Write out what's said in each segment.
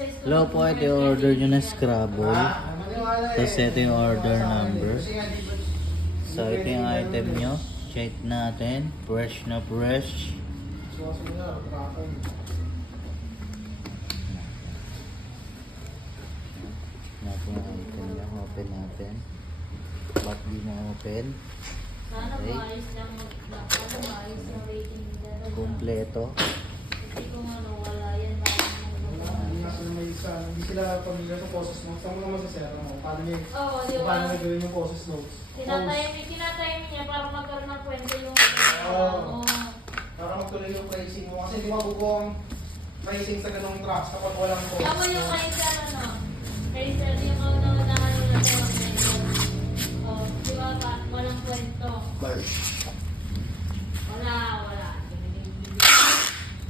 Hello po, ito yung order nyo na Scrabble. Tapos ito yung order number. So ito yung item nyo. Check natin. Fresh na fresh. Natin yung item nyo. Open natin. Ba't di na open? Okay. Kompleto. Hindi sila pamilya sa process notes. Saan mo naman sa sir? Paano niya gawin yung process notes? Tinatime niya para magkaroon ng kwento yung para magtuloy yung pricing mo. Kasi di mabubuo ang pricing sa ganong tracks kapag walang process tama yung notes. kaisan kaisan yung kaunahan nila sa mga kwento. Di ba ba? Walang kwento. Wala.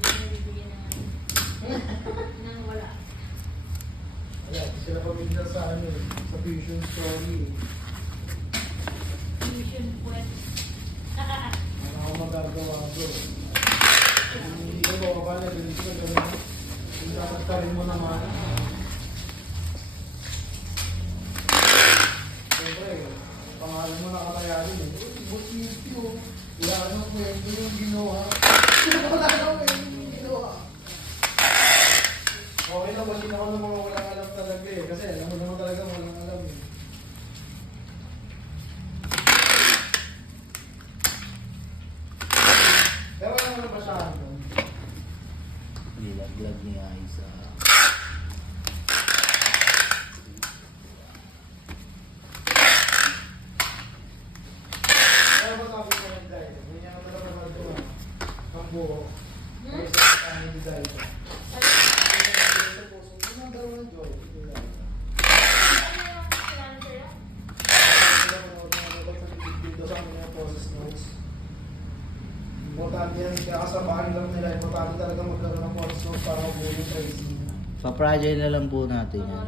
Binibigyan ng wala. Ayan, hindi sila pamilya sa sa fusion story. Fusion puwet. Ano ako magagawa doon? Hindi ko ba na ganun sila ganun. Hindi ka mo naman. Siyempre, pangalan mo nakakayanin eh. But you, wala nang kwento yung ginawa. Wala nang kwento yung ginawa. Okay lang, wala ako ng mga walang alam talaga eh. Kasi alam mo naman talaga walang alam eh. Pero wala naman masyado. Nilaglag niya isa. Kaya ba sabi ko ng dahil? Hindi niya naman talaga magawa. Ang buo. May isang kanin ni dahil. Importante yan, kaya kasabahan lang nila. Importante talaga magkaroon ng process notes para mabuo yung tracing. Pa-fragile na lang po natin yan.